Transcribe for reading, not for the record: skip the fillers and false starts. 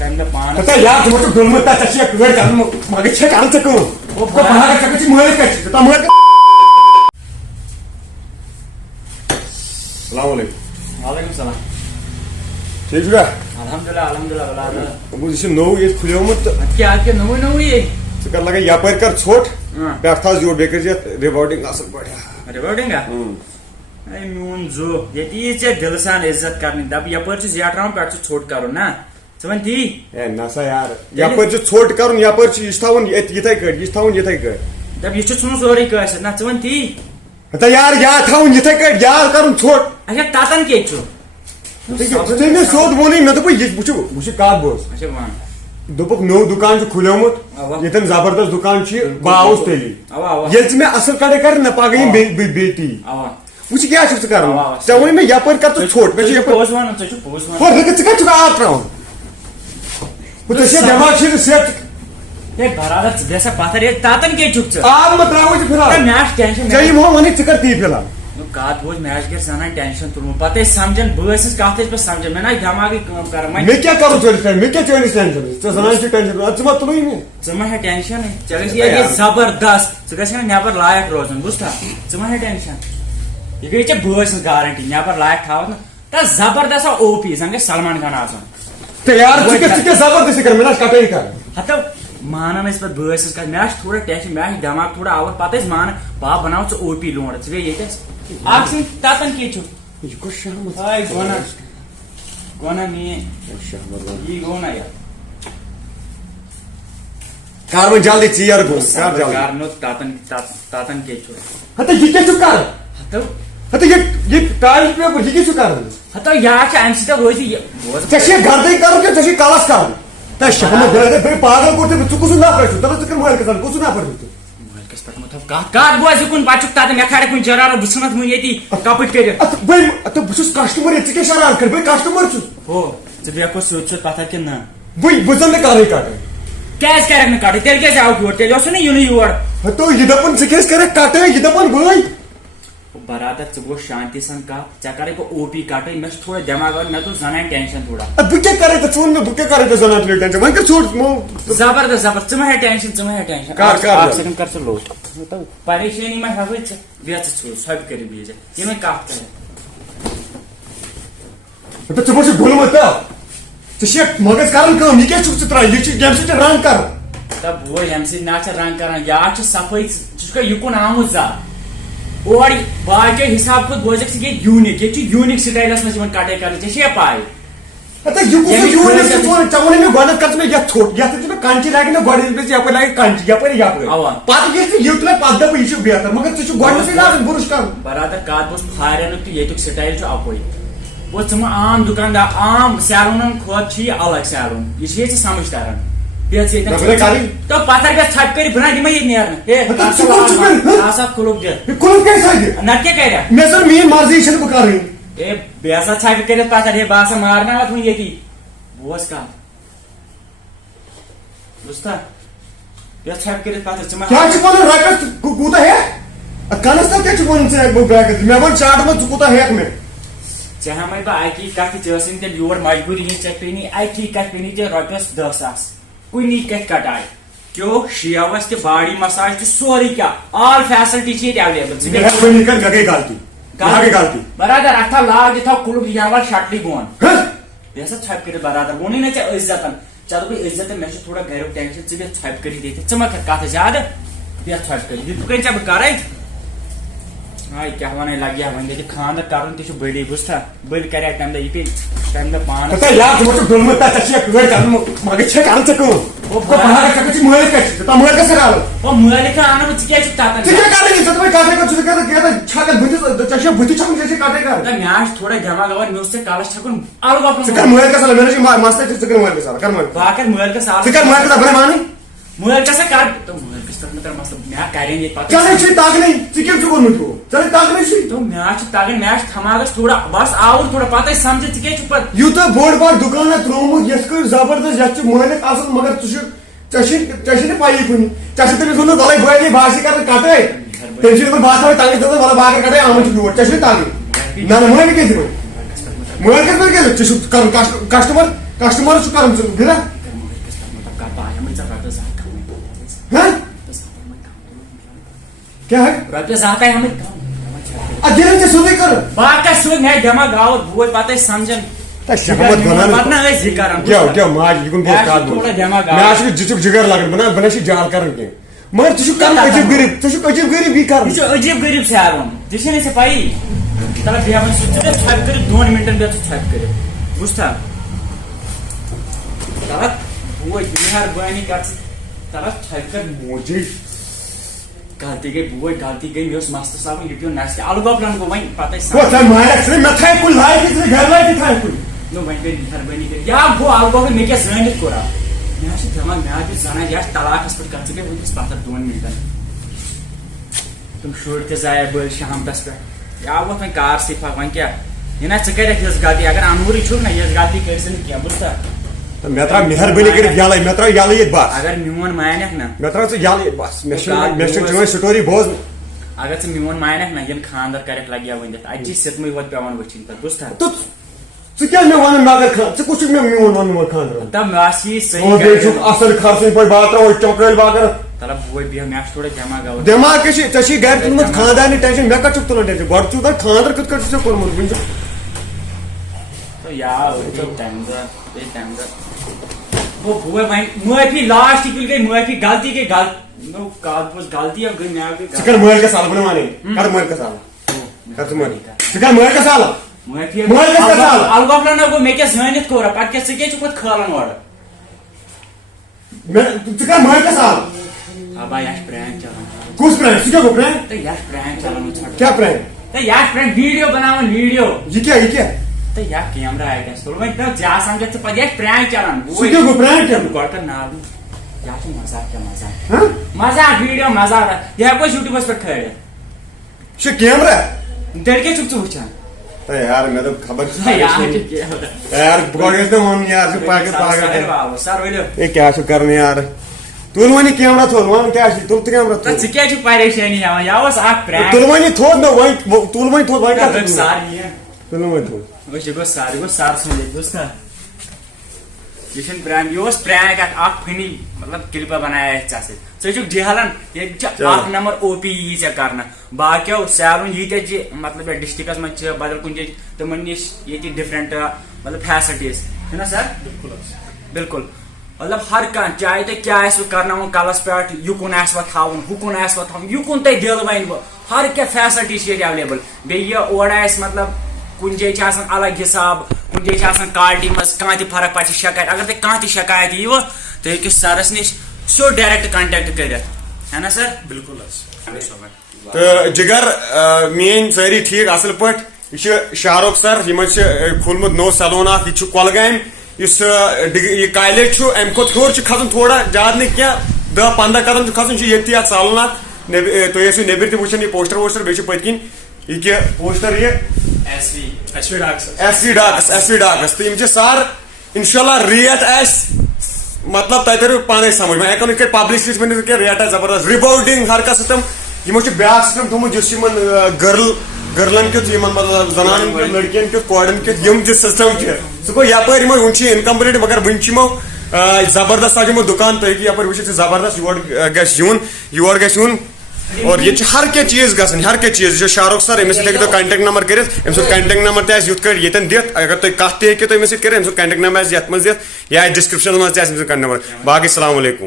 تمہِ دۄہ پانس یار ژٕ چھُکھ ڈوٚلمُت تتھ ژےٚ چھِ گٲڑۍ کران مگر چھےٚ کران ژےٚ کٲم ژےٚ چھِ مٲلِس کتہِ چھِ مٲلِس السلام علیکم وعلیکم السلام ٹھیک چھُکھا الحمدللہ الحمدللہ یہِ چھُ نوٚو ییٚتہِ کھُلیومُت تہٕ ادٕ نوٚوُے ژٕ کر لگان یپٲرۍ کر ژھوٚٹ پٮ۪ٹھ تھاو زیوٗٹھ بیٚیہِ کٔرۍ زِ یتھ رِوارڈِنگ اصٕل پٲٹھۍ رِوارڈِنگ اے میون زو ییٚتہِ یی ژےٚ دِلہٕ سان عزت کرنہِ دپ یپٲرۍ چھُ زیٹراوُن پٮ۪ٹھٕ چھُ ژھوٚٹ کرُن نا ژٕ وَن تی ہے نسا یار یپٲرۍ چھُ ژھوٚٹ کرُن یپٲرۍ چھُ یہِ چھُ تھاوُن یِتھٕے کٲٹھۍ یہِ چھُ تھاوُن یِتھٕے کٲٹھۍ دپ یہِ چھُ ژھُنُن سورُے کٲسِتھ نا ژٕ وَن تی یار یاد تھاوُن یِتھٕے کٲٹھۍ یاد کرُن ژھوٚٹ اچھا تتن کیٛاہ چھُ ژےٚ مےٚ سیوٚد ووٚنُے مےٚ دوٚپُے یہِ وٕچھِ کتھ بوز اچھا وَن دوٚپُکھ نوٚو دُکان چھُ کھُلیومُت ییٚتٮ۪ن زبردست دُکان چھُ بہٕ آوُس تیٚلی ییٚلہِ ژٕ مےٚ اصٕل کَڑے کر نہ پگہہ یِم بیٚیہِ تی وٕچھ کیٛاہ چھُکھ ژٕ کران ژےٚ ووٚنُے مےٚ یپٲرۍ کر ژٕ ژھوٚٹ مےٚ چھُ یپٲرۍ ژٕ کتہِ چھُکھ آب تراوان ژےٚ چھےٚ دٮ۪ماغ چھُے سیٹ ہے برادر ژٕ بیٚہہ سا پتھر ییٚتہِ تتن کیٛاہ چھُکھ ژٕ آب مہ تراوٕے ژٕ فِلحال مےٚ آسہِ ٹینشن ژےٚ یِمو وۄنۍ ژٕ کر تی فِلحال کتھ بوٗز مےٚ آسہِ گرِ سنان ٹینشن تُلمُت پتہٕ ٲسۍ سمجھان بہٕ ٲسٕس کتھ ٲسۍ پتہٕ سمجھان مےٚ نہ آسہِ دٮ۪ماغٕے کٲم کران مےٚ کیٛاہ کرُن چٲنِس ٹینشن مےٚ کیٛاہ چٲنِس ٹینشن ژےٚ زنان چھِ ٹینشن ژٕ ما تُلٕے مےٚ ژٕ ما ہےٚ ٹینشن ژےٚ گژھِ ییٚتہِ زبردست ژٕ گژھِ نہٕ نٮ۪بر لایق روزُن بوٗزتھا ژٕ ما ہےٚ ٹینشن یہِ گٔے ژےٚ بٲے سٕنٛز گارنٹی نٮ۪بر لایق تھاوَتھ نہٕ تتھ زبردست او پی زن گژھِ سلمان خان آسُن یار ژٕ کیٛاہ زبردستی کران مےٚ نہ کٹٲے کران ہتو مانان ٲسۍ پتہٕ بٲے سٕنٛز کتھ مےٚ آسہِ تھوڑا ٹینشن مےٚ آسہِ دٮ۪ماغ تھوڑا آوُر پتہٕ ٲسۍ مانان بہٕ بناو ژٕ او پی لونڈ ژٕ بیٚیہِ ییٚتٮ۪س اکھ سٕنٛدۍ تتن کیٛاہ چھُ یہِ گوٚو شامس گونا میٲنۍ یی گوٚو نا یار کر وۄنۍ جلدی ژیر گوٚو کر جلدی کرنو تتن کیٛاہ چھُ ہتا یہِ کیٛاہ چھُکھ کران ہتو ہتا یہِ ٹایل پیپر یہِ کیٛاہ چھُکھ کران ہتو یا چھِ امہِ سۭتۍ روزِ یہِ ژےٚ چھے گردٕے کرُن کِنہٕ ژےٚ چھے کلس کرُن تۄہہِ شامس بیٚیہِ پاگل کوٚر ژٕ کُس نفر چھُکھ دپان ژٕ کر مٲلکس کُس نفر چھُکھ ژٕ مٲلکس پٮ۪ٹھ مہ تھاو کتھ بوزِ کُن پتہٕ چھُکھ تتہِ مےٚ کھارِ کُنہِ جرارت بہٕ ژھٕنتھ وُنہِ ییٚتی کپٕٹۍ کٔرِتھ بہٕ چھُس کسٹمر ژٕ کیٛاہ شرارت کر بہٕ کسٹمر چھُس ہو ژٕ بیٚہکھ سیوٚد سیوٚد پتھر کِنہٕ نہ بہٕ زن نہٕ کرٕے کٹٲے کیٛازِ کرکھ نہٕ کٹٕے تیٚلہِ کیٛازِ آوُکھ یور تیٚلہِ اوسُے نہٕ یُنٕے یور ہتو یہِ دپان ژٕ کیٛازِ کرکھ کٹٲے یہِ دپان بٲے برادر ژٕ بوز شانتی سان کتھ ژےٚ کرے بہٕ او پی کٹٕے مےٚ چھُ تھوڑا دٮ۪ماغ مےٚ تُل زنانہِ ٹینشن تھوڑا بہٕ کیٛاہ کرے ژٕ ژٕ بہٕ کیٛاہ کرے ژےٚ زنان تُلِتھ ٹینشن وۄنۍ کر ژھوٚٹ زبردست ژٕ ما ہےٚ ٹینشن ژٕ ما ہےٚ ٹینشن اکھ سیکنڈ کر ژٕ لوٚت پریشٲنی ما ہٮ۪وٕے ژٕ بیٚہہ ژٕ ژھوٚٹ ژھۄپہِ کٔرِتھ بیٚہہ ژٕ یِمے کتھ کرِ ژٕ ما چھُکھ ڈوٚلمُت ژٕ چھکھ مغز کران کٲم یہِ کیٛاہ چھُکھ ژٕ ترٛاوان یہِ چھُ ییٚمہِ سۭتۍ چھِ رنگ کران دپ بوے ییٚمہِ سۭتۍ نہ چھِ رنگ کران یا چھِ صفٲیی ژٕ چھُکھا یِکُن آمُت زا اور باقیو حساب کھۄتہٕ بوزکھ ژٕ ییٚتہِ یوٗنیٖک ییٚتہِ چھُ یوٗنیٖک سٹایلس منٛز یِوان کٹٲے کرنہٕ ژےٚ چھے پاے ژےٚ ووٚنُے مےٚ گۄڈنیتھ کر ژٕ مےٚ یتھ ژھوٚٹ یتھ مےٚ کنچی لاگہِ نہ گۄڈٕ یپٲرۍ لاگہِ کنچی یپٲرۍ پتہٕ ییٚلہِ ژٕ یہِ تُلے پتہٕ دپہٕ یہِ چھُ بہتر مگر ژٕ چھُکھ گۄڈنیتھٕے لاگان برُش کرُن برادر کتھ بوز فارینُک تہٕ ییٚتیُک سٹایل چھُ اکوے گوٚو ژٕ ما عام دُکاندار عام سیلونن کھۄتہٕ چھُ یہِ الگ سیلون یہِ چھُ ژےٚ سمجھ تران بیٚیہِ ژٕ تو پتھر گژھِ ژھپہِ کٔرِتھ بہٕ نہ دِمے ییٚتہِ نیرنہٕ آسا کُلُپ دِتھ نتہٕ کیٛاہ کرِ مےٚ زن میٲنۍ مرضی چھنہٕ بہٕ کرٕنۍ ہے بیٚیہِ ہسا ژھپہِ کٔرِتھ پتھر ہے بہٕ ہسا مارناوتھ وۄنۍ ییٚتی بوز کتھ بوٗزتھا بیٚیہِ ژھپہِ کٔرِتھ پتھر ژٕ ما کیٛاہ چھُکھ ونان رۄپیس کوٗتاہ ہٮ۪کھ اتھ کنس تل کیٛاہ چھُکھ ونان ژٕ ہٮ۪کہٕ بہٕ بیاکھ مےٚ ووٚن چاٹس منٛز ژٕ کوٗتاہ ہٮ۪کھ مےٚ ژےٚ ہٮ۪مے بہٕ اکی کتھ ژےٚ ٲسٕے تیٚلہِ یور مجبوٗری ہِنٛز ژےٚ پیٚنی اکی کتھ پیٚنی ژےٚ رۄپیس 10,000 کُنی کتھِ کٹاے کیو شیوس تہِ باڈی مساج تہِ سورُے کینٛہہ آل فیسلٹی چھِ ییٚتہِ ایویلیبل مہربٲنی کر مےٚ گٔے غلطی برادر اتھ تھاو لاگ یہِ تھاو کُلُک یہِ وال شٹلٕے بۄن بیٚیہِ ہسا ژھۄپہِ کٔرِتھ برادر ووٚنُے نہ ژےٚ عزتن ژےٚ دوٚپُے عزتن مےٚ چھُ تھوڑا گریُک ٹینشن ژٕ بیٚہہ ژھۄپہِ کٔرِتھ ییٚتہِ ژٕ ما کر کتھ زیادٕ بیٚہہ ژھۄپہِ کٔرِتھ یِتھ کٔنۍ ژےٚ بہٕ کرے ہاے کیٛاہ ونے لگہِ ہا وۄنۍ گژھِ خاندر کرُن تہِ چھُ بٔڑی بوٗزتھا بٔلۍ کرے تمہِ دۄہ یہِ پیٚیہِ تمہِ دۄہ پانس یار ژٕ ما چھُکھ ڈوٚلمُت ژےٚ چھے گٲڑۍ کران مگر چھے کران ژےٚ کٲم ژےٚ چھِ مٲلِس کتہِ چھِ مٲلکس سۭتۍ او مٲلِک انہٕ بہٕ ژٕ کیٛازِ چھُکھ تتن ژٕ کیٛاہ کران ژٕ دپے کتھے کر ژٕ کیٛاہ چھکن بٕتھِس ژےٚ چھے بٕتھِ چھکُن ژےٚ چھے کتھے کران مےٚ آسہِ تھوڑا دٮ۪ماغ اگر مےٚ اوس ژےٚ کلس چھکُن الگ ژٕ کر مٲلکس مےٚ نہ چھِ مسلہٕ ژٕ کر مٲلکس کر مٲلکس بہٕ کر مٲلکس ژٕ کر مٲلکس بہٕ مانٕے مٲلکس کر مٲلکس پٮ۪ٹھ مےٚ کر مسلہٕ مےٚ کرن ییٚتہِ پتہٕ ژےٚ چھے تگنٕے ژٕ کیٛاہ چھُکھ ووٚنمُت ہُہ ژےٚ تگنٕے چھُے مےٚ چھُ تگان مےٚ آسہِ تھماگس تھوڑا بس آوُر تھوڑا پتہٕ ٲسۍ سمجھِتھ ژٕ کیٛاہ چھُکھ پتہٕ یوٗتاہ بوٚڑ بار دُکانا ترٛوومُت یتھ کٔنۍ زبردست یتھ چھُ مٲلِک اصل مگر ژٕ چھُکھ ژےٚ چھے نہٕ پیی کُنہِ ژےٚ چھُ تٔمِس ووٚنمُت وَلے بٲے بہٕ آسہِ کران کٹٲے تٔمۍ چھُ دوٚپمُت بہٕ ہسا تگے دوٚپُن وَلہٕ بہٕ اگر کٹٲے آمُت چھُکھ یور ژےٚ چھُے تگٕنۍ نہ نہ مٲلِک کیٛاہ دِمے مٲلکس پٮ۪ٹھ کیٛاہ ژےٚ چھُکھ کرُن کسٹمر کسٹمر کران گرا کیا ہے رۄپیہِ زٕ ہَتھ آیہِ ہمیں گرا تے سیودے کر باقی سیود مےٚ دٮ۪ماغ آو بوے پتہٕ ٲسۍ سمجھان شہمت بنانا یہ کران کیا ماج یہ کن بہت کات میں جسک جگر لگان بنا بنا جال کران کی مگر ژٕ کران عجیب غریب ژٕ عجیب غریب یہ کر یہ عجیب غریب سیارون ژےٚ چھے ژےٚ پایی تلا بیٚہوان سُہ ژٕ ژھۄپہِ کٔرِتھ 2 مِنٹن بیٚہہ ژٕ ژھۄپہِ کٔرِتھ بوٗزتھا تلا بوے مہربٲنی کر ژٕ تلا ژھۄپہِ کر موجی غلطی گئی بوے غلطی گئی مےٚ اوس مستس لاگُن یہِ پیوٚو نستہِ الگۄبلن گوٚو وۄنۍ پتہٕ وہ ژٕ مالک ژٕ مےٚ تھایہِ کُنہِ لایق ژٕ گھر لایق تھایہِ کُنہِ نو وۄنۍ گٔے مہربٲنی کٔرِتھ یا گوٚو الگۄبل مےٚ کیٛاہ زٲنِتھ کوٚرا مےٚ حظ چھُ دٮ۪ماغ مےٚ حظ چھُ زنان یہِ آسہِ طلاقس پٮ۪ٹھ کتھ ژٕ گٔے وٕنکٮ۪س پتھر 2 مِنٹن تِم شُرۍ تہِ زایہِ بٔلۍ شامتس پٮ۪ٹھ یا ووت وۄنۍ کار صفا وۄنۍ کیٛاہ یہِ نہ ژٕ کَرکھ یژھ غلطی اگر انوٗرٕے چھُکھ نا یژھ غلطی کٔرۍ زِ نہٕ کینٛہہ بوٗزتھا مےٚ ترٛاو مہربٲنی کٔرِتھ یلے مےٚ ترٛاو یلے ییٚتہِ بس اگر میون مانکھ نا مےٚ ترٛاو ژٕ یلے ییٚتہِ بس مےٚ چھِ چٲنۍ سٹوری بوزٕنۍ اگر ژٕ میون مانکھ نا ییٚلہِ خانٛدر کرکھ لگہِ ؤنِتھ اتہِ چھِ سِتمٕے یوت پیٚوان وٕچھِنۍ پتہٕ بوٗزتھا ژٕ کیٛاہ مےٚ ونان مےٚ اگر ژٕ کُس چھُکھ مےٚ میون ونُن خانٛدر دپ مےٚ آسہِ یی بیٚیہِ چھُکھ اصل خرچٕنۍ پٲٹھۍ بہٕ ترٛاوے چۄکرٲلۍ باغر تلہ بوے بیٚہہ مےٚ چھُ تھوڑا دٮ۪ماغ آوُر دٮ۪ماغ کیٛاہ چھُ ژےٚ چھی گرِ تُلمُت خانٛدارنہِ ٹینشن مےٚ کتھ چھُکھ تُلان ٹینشن گۄڈٕ چھُکھ خانٛدر کِتھ کٲٹھۍ چھُ ژےٚ کوٚرمُت وٕنہِ یا تمہِ دۄہ بیٚیہِ تمہِ دۄہ گوٚو بوے وۄنۍ معٲفی لاسٹ کِل گٔے معٲفی غلطی گٔے نو کتھ بوز غلطی گٔے مےٚ گٔے ژٕ کر مٲلکس حال بہٕ ونے کر مٲلکس حال کر ژٕ مٲلک ژٕ کر مٲلکس حال معٲفی مٲلکس حال الگۄبلن نہ گوٚو مےٚ کیٛاہ زٲنِتھ کوٚرا پتہٕ کیٛاہ ژٕ کیٛاہ چھُکھ پتہٕ کھالان اورٕ ژٕ کر مٲلکس حال ابا یہِ چھِ پرٛانک چلان کُس پرٛانک ژٕ کیٛاہ گوٚو پرٛانک تہٕ یہِ چھِ پرٛانک چلان کیٛاہ پرٛانک تہٕ یہِ چھِ پرٛانک ویٖڈیو بناوان ویٖڈیو یہِ کیٛاہ تہٕ یہِ کیمرا اَتہِ اَسہِ تُل وۄنۍ تہٕ ژےٚ سمجھکھ ژٕ پتہٕ یہِ چھِ پرٛانک چلان ژٕ کیٛاہ گوٚو پرٛانک چلان گۄڈٕ کر ناو یہِ چھُ مزاق کیٛاہ مزاق مزاق ویٖڈیو مزاق یہِ ہٮ۪کو أسۍ یوٗٹیوٗبس پٮ۪ٹھ کھٲلِتھ یہِ چھُ کیمرا تیٚلہِ کیٛاہ چھُکھ ژٕ وٕچھان یار مےٚ دوٚپ خبر یار گۄڈٕ گژھِ نہٕ وَنُن یار ژٕ پاگل سر ؤلِو ہے کیٛاہ چھُکھ کران یار تُل وۄنۍ یہِ کیمرا تھوٚد وَن کیٛاہ چھُ تُل تہٕ کیمرا تھوٚد ژٕ کیٛازِ چھُکھ پریشٲنی ہٮ۪وان یہِ اوس اکھ پرٛانک تُل وۄنۍ یہِ تھوٚد نہ وۄنۍ تُل وۄنۍ تھوٚد وۄنۍ کیٛاہ سر یہِ تُل وۄنۍ تھوٚد وٕچھ یہِ گوٚو سر یہِ گوٚو سر سُنٛد بوٗزتھا یہِ چھُنہٕ پرٛانک یہِ اوس پرٛانک اکھ فنی مطلب کلپا بنایا اَسہِ ژےٚ سۭتۍ ژٕ چھُکھ جہلن ییٚتہِ چھِ اکھ نمبر او پی یی ژےٚ کرنہٕ باقیو سیارون ییٖتیاہ چھِ مطلب یتھ ڈسٹرکس منٛز چھِ بدل کُنہِ جایہِ تِمن نِش ییٚتہِ ڈفرنٹ مطلب فیسلٹیٖز چھُنہ سر بالکل مطلب ہر کانٛہہ چاہے تۄہہِ کیٛاہ آسوٕ کرناوُن کلس پٮ۪ٹھ یُکُن آسوٕ تھاوُن ہُکُن آسوٕ تھاوُن یُکُن تۄہہِ دِل وَنہِ بہٕ ہر کینٛہہ فیسلٹی چھِ ییٚتہِ ایویلیبل بیٚیہِ یہِ اورٕ آسہِ مطلب کُنہِ جایہِ چھِ آسان الگ حساب کُنہِ جایہِ چھِ آسان کالٹی منٛز کانٛہہ تہِ فرق پتہٕ چھِ شکایت اگر تۄہہِ کانٛہہ تہِ شکایت ییٖوٕ تُہۍ ہیٚکِو سرس نِش سیوٚد ڈایریکٹ کنٹیکٹ کٔرِتھ ہے نا سر بالکل تہٕ جگر میٲنۍ سٲری ٹھیٖک اصل پٲٹھۍ یہِ چھُ شاہ رُخ سر یِمن چھُ کھوٗلمُت نوٚو سلوٗن اکھ یہِ چھُ کۄلگامہِ یُس یہِ کالیج چھُ امہِ کھۄتہٕ ہیوٚر چھُ کھسُن تھوڑا زیادٕ نہٕ کینٛہہ 10-15 قدم چھُ کھسُن چھُ ییٚتھی اَتھ سالون اکھ تُہۍ ٲسِو نیٚبرۍ تہِ وٕچھان یہِ پوسٹر ووسٹر بیٚیہِ چھُ پٔتۍ کِنۍ یہِ کہِ پوسٹر یہِ ایس وی ڈاکس تہٕ یِم چھِ سر انشاء اللہ ریٹ آسہِ مطلب تۄہہِ ترِو پانے سمجھ وۄنۍ ہٮ۪کو نہٕ یِتھ کٲٹھۍ پبلسٹی ؤنِتھ کینٛہہ ریٹ آسہِ زبردست رِباوڈنگ ہر کانٛہہ سسٹم یِمو چھُ بیاکھ سسٹم تھوٚمُت یُس یِمن گٔرلن کیُتھ یِمن مطلب زنانن کیُتھ لڑکین کیُتھ کورٮ۪ن کیُتھ یِم تہِ سسٹم چھِ سُہ گوٚو یپٲرۍ یِمن وُنہِ چھِ انکمپلیٹ مگر وُنہِ چھِ یِمو زبردست سجومُت دُکان تُہۍ ہیٚکِو یپٲرۍ وٕچھِتھ زبردست یور گژھِ یُن اور ییٚتہِ چھِ ہر کینٛہہ چیٖز گژھان ہر کینٛہہ چیٖز یہِ چھُ شاہ رُخ سر أمِس سۭتۍ ہیٚکِو تُہۍ کنٹیکٹ نمبر کٔرِتھ أمۍ سُنٛد کنٹیکٹ نمبر تہِ آسہِ یُتھ کٲٹھۍ ییٚتٮ۪ن دِتھ اگر تُہۍ کتھ تہِ ہیٚکِو تُہۍ أمِس سۭتۍ کٔرِتھ أمۍ سُنٛد کنٹیکٹ نمبر آسہِ یتھ منٛز دِتھ یا ڈسکرپشنس منٛز تہِ آسہِ أمۍ سُنٛد کنٹیکٹ نمبر باقٕے السلام علیکم